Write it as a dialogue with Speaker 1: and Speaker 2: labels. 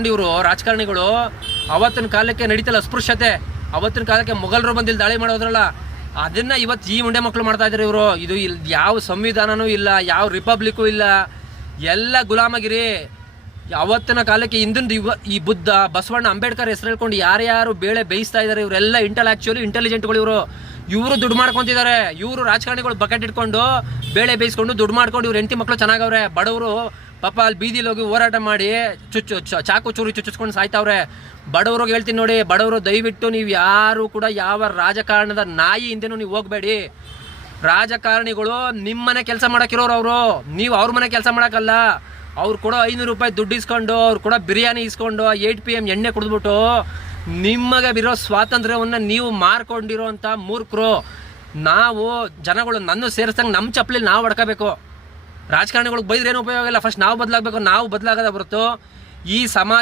Speaker 1: ಇವರು ರಾಜಕಾರಣಿಗಳು, ಅವತ್ತಿನ ಕಾಲಕ್ಕೆ ನಡೀತಲ್ಲ ಅಸ್ಪೃಶ್ಯತೆ, ಅವತ್ತಿನ ಕಾಲಕ್ಕೆ ಮೊಘಲರು ಬಂದಿಲ್ಲಿ ದಾಳಿ ಮಾಡೋದ್ರಲ್ಲ, ಅದನ್ನ ಇವತ್ತು ಈ ಮುಂಡೆ ಮಕ್ಕಳು ಮಾಡ್ತಾ ಇದ್ದಾರೆ ಇವರು. ಇದು ಯಾವ ಸಂವಿಧಾನನೂ ಇಲ್ಲ, ಯಾವ ರಿಪಬ್ಲಿಕ್ಕು ಇಲ್ಲ. ಎಲ್ಲ ಗುಲಾಮಗಿರಿ, ಅವತ್ತಿನ ಕಾಲಕ್ಕೆ ಹಿಂದಿನ ಇವ ಈ ಬುದ್ಧ ಬಸವಣ್ಣ ಅಂಬೇಡ್ಕರ್ ಹೆಸರು ಹೇಳ್ಕೊಂಡು ಯಾರ್ಯಾರು ಬೇಳೆ ಬೇಯಿಸ್ತಾ ಇದ್ದಾರೆ ಇವರೆಲ್ಲ ಆ್ಯಕ್ಚುಲಿ ಇಂಟೆಲಿಜೆಂಟ್ಗಳು ಇವರು. ಇವರು ದುಡ್ಡು ಮಾಡ್ಕೊತಿದ್ದಾರೆ ಇವರು ರಾಜಕಾರಣಿಗಳು ಬಕೆಟ್ ಇಟ್ಕೊಂಡು ಬೇಳೆ ಬೇಯಿಸ್ಕೊಂಡು ದುಡ್ಡು ಮಾಡ್ಕೊಂಡು ಇವ್ರು ಹೆಂಡತಿ ಮಕ್ಕಳು ಚೆನ್ನಾಗವ್ರೆ. ಬಡವರು ಪಾಪ ಅಲ್ಲಿ ಬೀದಿಲಿ ಹೋಗಿ ಹೋರಾಟ ಮಾಡಿ ಚುಚ್ಚು ಚಾಕು ಚೂರಿ ಚುಚ್ಚಿಸ್ಕೊಂಡು ಸಾಯ್ತಾವ್ರೆ. ಬಡವ್ರಿಗೆ ಹೇಳ್ತೀನಿ ನೋಡಿ, ಬಡವರು ದಯವಿಟ್ಟು ನೀವು ಯಾರು ಕೂಡ ಯಾವ ರಾಜಕಾರಣದ ನಾಯಿ ಹಿಂದೆನೂ ನೀವು ಹೋಗಬೇಡಿ. ರಾಜಕಾರಣಿಗಳು ನಿಮ್ಮನೆ ಕೆಲಸ ಮಾಡೋಕ್ಕಿರೋರು ಅವರು. ನೀವು ಅವ್ರ ಮನೆ ಕೆಲಸ ಮಾಡೋಕ್ಕಲ್ಲ. ಅವ್ರು ಕೂಡ ಐನೂರು ರೂಪಾಯಿ ದುಡ್ಡು ಇಸ್ಕೊಂಡು, ಅವ್ರು ಕೂಡ ಬಿರಿಯಾನಿ ಇಸ್ಕೊಂಡು ಏಯ್ಟ್ ಪಿ ಎಂ ಎಣ್ಣೆ ಕುಡಿದ್ಬಿಟ್ಟು ನಿಮಗೆ ಬಿರೋ ಸ್ವಾತಂತ್ರ್ಯವನ್ನು ನೀವು ಮಾರ್ಕೊಂಡಿರೋಂಥ ಮೂರ್ಖರು, ನಾವು ಜನಗಳು ನನ್ನ ಸೇರಿಸ್ದಂಗೆ ನಮ್ಮ ಚಪ್ಪಲಿ ನಾವು ಹೊಡ್ಕೋಬೇಕು ರಾಜಕಾರಣಿಗಳಿಗೆ ಬೈದ್ರೆ ಏನು ಉಪಯೋಗ ಇಲ್ಲ. ಫಸ್ಟ್ ನಾವು ಬದಲಾಗಬೇಕು, ನಾವು ಬದಲಾಗದ ಹೊರತು ಈ ಸಮಾಜ